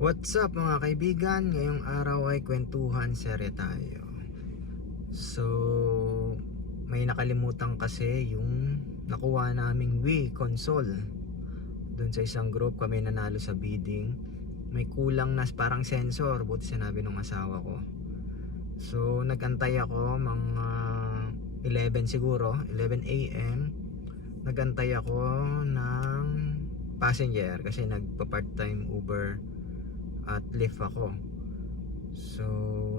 What's up mga kaibigan? Ngayong araw ay kwentuhan serye tayo. So, may nakalimutan kasi yung nakuha naming Wii console. Doon sa isang group kami nanalo sa bidding. May kulang na parang sensor, buti sinabi ng asawa ko. So, nagantay ako mga 11 siguro, 11 AM. Nagantay ako ng passenger kasi nagpa-part-time Uber at Lyft ako. So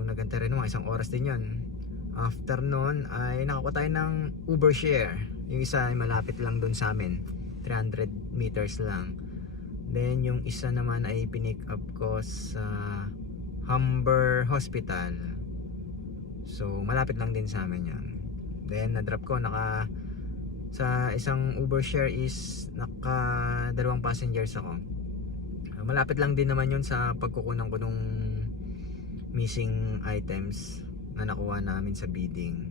nagantay rin naman, isang oras din yun. After nun ay nakakuha tayo ng Uber share. Yung isa ay malapit lang dun sa amin, 300 meters lang. Then yung isa naman ay pinick up ko sa Humber Hospital. So malapit lang din sa amin yun. Then na-drop ko, sa isang Uber share is naka 2 passengers ako. Malapit lang din naman yun sa pagkukunan ko nung missing items na nakuha namin sa bidding.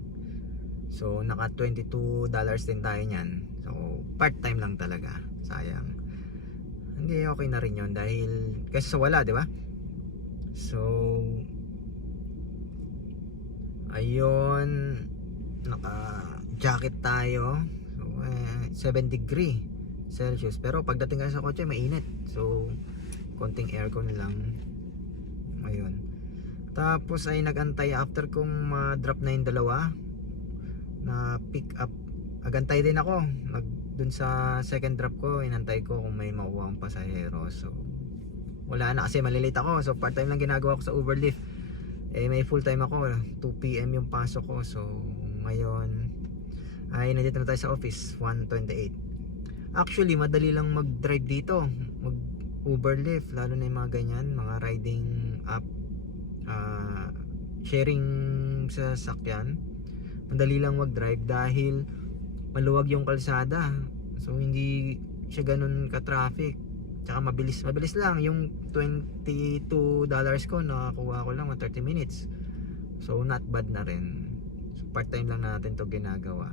So naka $22 din tayo nyan. So part time lang talaga. Sayang. Hindi, okay na rin yun dahil kasi sa wala, di ba? So ayun, naka jacket tayo. So 7 degree Celsius, pero pagdating kasi sa kotse mainit. So konting aircon lang. Ayun. Tapos ay nagantay after kong ma-drop na yung dalawa na pick up. Agantay din ako. Dun sa second drop ko, inantay ko kung may makuha akong pasahero. So wala na kasi malilate ako. So part time lang ginagawa ko sa Uber Lyft. May full time ako. 2 PM yung pasok ko. So ngayon ay nandito na tayo sa office, 1:28. Actually madali lang mag-drive dito, mag Uber Lyft, lalo na yung mga ganyan, mga riding app, sharing sa sasakyan. Madali lang mag-drive dahil maluwag yung kalsada. So hindi siya ganun ka-traffic. Tsaka mabilis lang. Yung $22 ko nakakuha ko lang 30 minutes. So not bad na rin. So part time lang natin to ginagawa.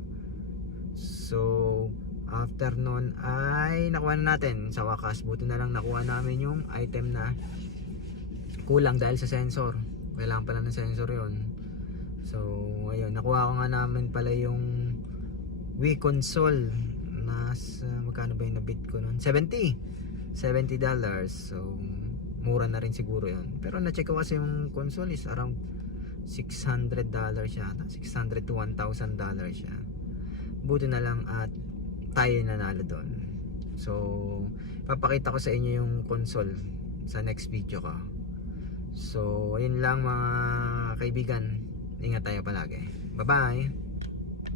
So after nun ay nakuha na natin sa wakas. Buti na lang nakuha namin yung item na kulang dahil sa sensor. Kailangan pala ng sensor yon. So ayun, nakuha ko nga namin pala yung Wii console. Nasa magkano ba yung nabid ko nun? $70. So mura na rin siguro yon. Pero na-check ko kasi yung console is around $600 siya. $600 to $1,000 siya. Buti na lang at tayo nanalo doon. So papakita ko sa inyo yung console sa next video ko. So ayun lang mga kaibigan, ingat tayo palagi. Bye bye.